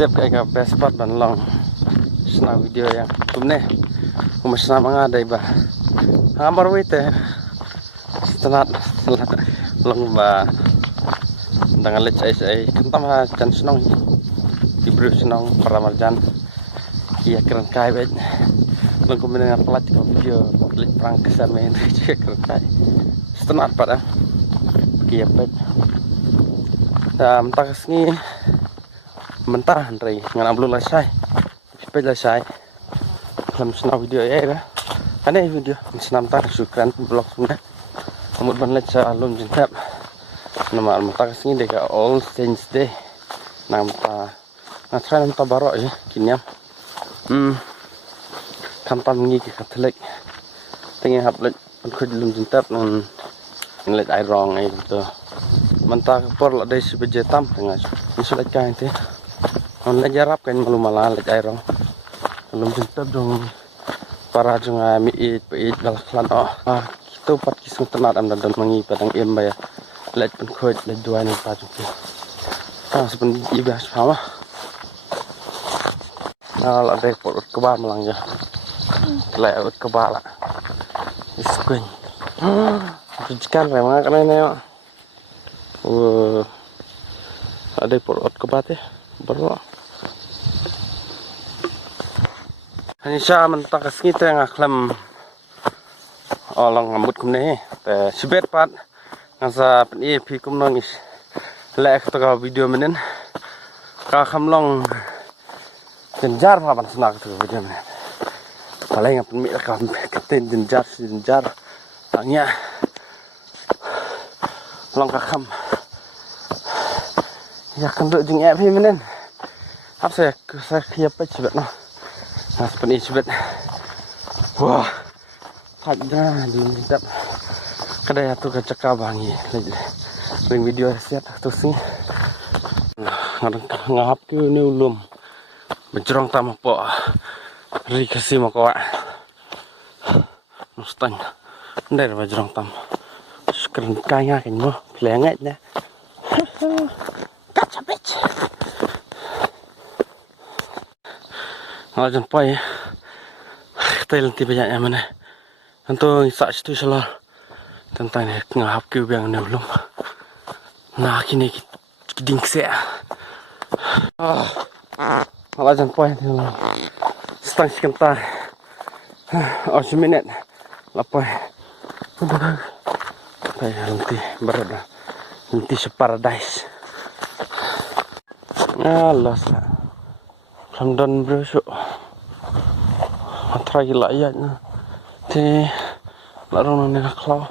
Setiap kayak best spot dan long senang video yang tumne kumasna mga day ba hambar wite setelah long ba dengan lech ay kentam ha chan senong dibru senong para marjan kia keren kai bet long kumene pelat ko video lech prang kesan main kia keren kai setelah pada kia bet mentah kesini mentah Andre ngan belum selesai sampai selesai dalam senang video ya kan ada video senam tak syukran blog semua kamu banget sa alum jentap nama mentah kesini deka all saints day nampa natra nampa barok ya kinyam kampan ngi ke katelek tengah haplet aku alum jentap non ngeliat air rong ay gitu mentah por la dai sebejetam tengah sulit kain teh on la jarap kan malu malah lek airong belum jentep dong para junga miit peit balaklan kita pat kisung tenat am dan mangi padang emba ya lek pun khoi lek dua ni pa juki sepen ibas sama la dai por ke ba melang ja lek ke ba la iskuin cikan memang kan ini ada por ke ba teh baru hanya saya mentah kesini tengah klaim orang ngambut kumne te sibet pat ngasa peni pi kum nongis lek to video menen ka khamlong genjar papan senak to video menen paling ngap mi ka keten genjar tanya long ka kham ya kan duk jing ep menen apa saya siap sibet no nah seperti sibet wah ada di tetap kedai tu ke cekah bangi ring video siap terus ni ngahap ke ni ulum menjerong tam po ri kasih makawa mustang ndai menjerong tam skrin kaya kan mo pelengat dah kacapet ngajan pai tel ti banyak yang mana anto sak situ salah tentang ni ngahap ke yang ni belum nah kini ding se ngajan pai tu setang sebentar minit lapai nanti berada nanti separadise Allah sah London bro so try gila ayatnya te larong nang naklau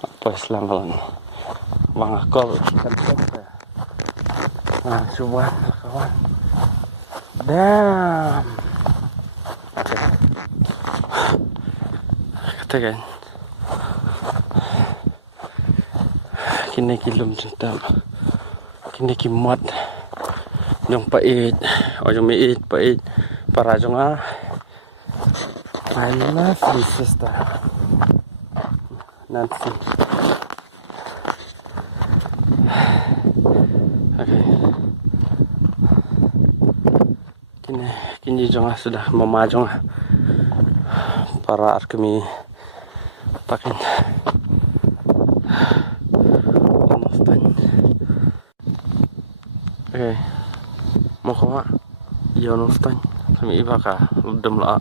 apa Islam kawan bang akol kan nah coba kawan damn kata kan kini kilom cinta kini kimat yang pait yang miit pait para jonga mana sister nanti okay. Kini jonga sudah memajong para arkemi takin okay. Mau koma iya nostan kami iba ka ludem la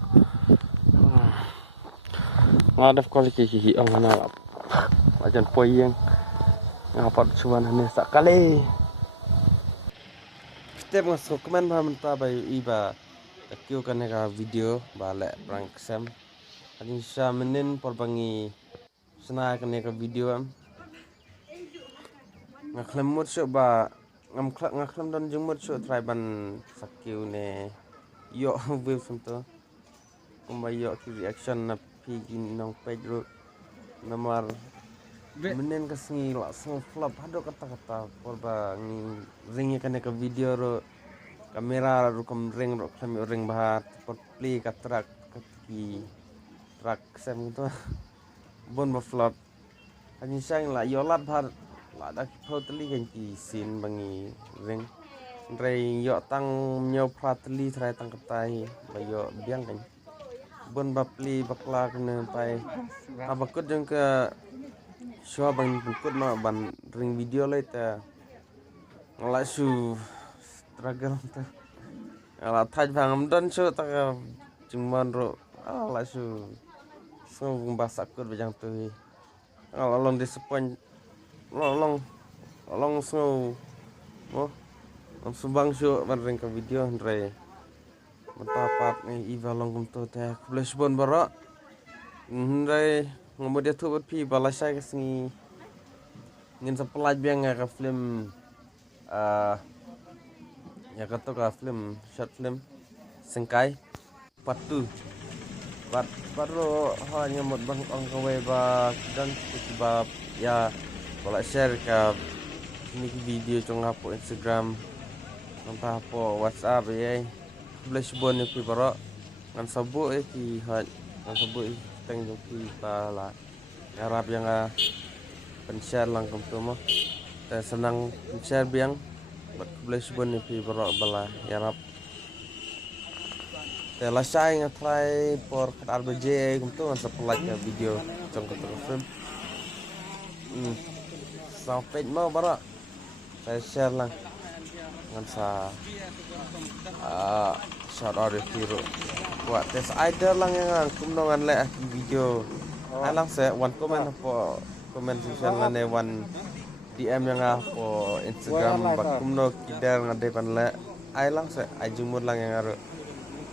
ngadap kali kiki ang nalap ajan poyeng ngapat cuman hanya sakali setiap masuk komen mentah bayu iba takio kan ka video balik prank sem ani sa menin porbangi sena kan ka video am ngaklemut coba ngaklam dan jumur so triban sakiu ne yo view santo kumbayo ki reaction na pigin nong page nomor menen kasngi langsung flop hado kata-kata porba ngi ringi kan ke video ro kamera ro kam ring ro kami ring bahat pot play ka track ki track sem itu bon ba flop ani sang la yo lat har lada totally kan ki sin bangi ring rei yo tang nyo pratli trai tang katai bayo biang kan bon bapli bakla kena pai abakut jeng ke shua bang bukut ma ban ring video lai ta ngala su struggle ta ngala thaj bang amdan su ta jingman ro ala su so basak kut bajang tu ngala long disappoint long long so mo am sumbang su ban ring ka video andre matapat ni iva long kum to ta flash bon bara andre ngomo dia tu pi balasai ke singi ngin sa pelaj biang ka film ya kata ka film short film sengkai part 2 part baru hanya mod bang ang kawe ba dan tiba ya bala share ka ini video jong hapo Instagram nanta hapo WhatsApp ya flash bon ni bara ngan sabu ki hat ngan sabu teng jong ki pala harap yang pen-share lang kum tu mo senang pen-share biang bat flash bon ni bara bala harap la sai nga try por kat RBJ kum tu ngan sa video jong ka film sampai mau bara saya share lang ngan sa shout out hero buat tes idol lang yang kumnongan le video alang saya one comment po comment section la ne one DM yang po Instagram bak kumno kidar ngade pan le alang saya ajumur lang yang aro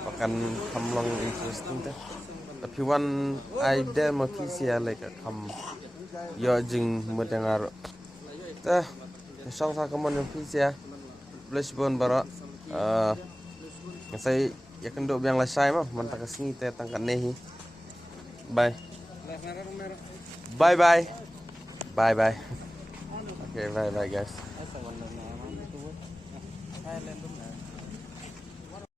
akan kamlong interesting ta tapi one idea makisi ale ka kam yo jing mudengar ta song sa kamon yang fisia flash bon bara saya ya kendo biang lasai mah mantak kesini teh tangkat nehi bye bye bye bye bye okay bye bye guys